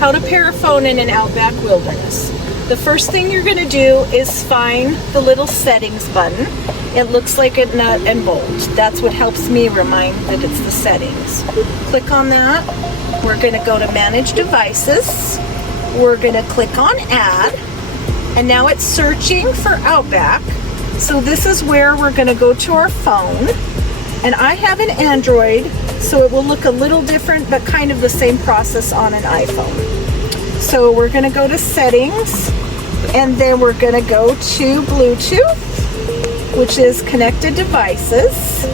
How to pair a phone in an Outback wilderness. The first thing you're going to do is find the little settings button. It looks like a nut and bolt. That's what helps me remind that it's the settings. Click on that. We're going to go to Manage Devices. We're going to click on Add. And now it's searching for Outback. So this is where we're going to go to our phone. And I have an Android, so it will look a little different, but kind of the same process on an iPhone. So we're going to go to Settings, and then we're going to go to Bluetooth, which is Connected Devices.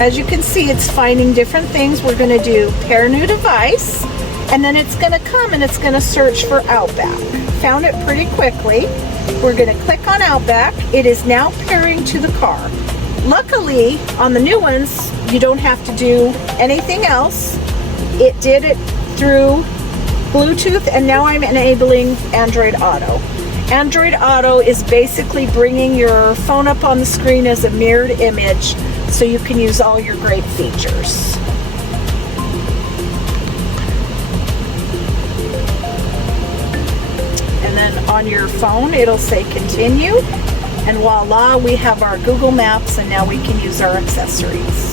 As you can see, it's finding different things. We're going to do Pair New Device, and then it's going to come and it's going to search for Outback. Found it pretty quickly. We're going to click on Outback. It is now pairing to the car. Luckily, on the new ones, you don't have to do anything else. It did it through Bluetooth, and now I'm enabling Android Auto. Android Auto is basically bringing your phone up on the screen as a mirrored image so you can use all your great features. And then on your phone, it'll say continue. And voila, we have our Google Maps, and now we can use our accessories.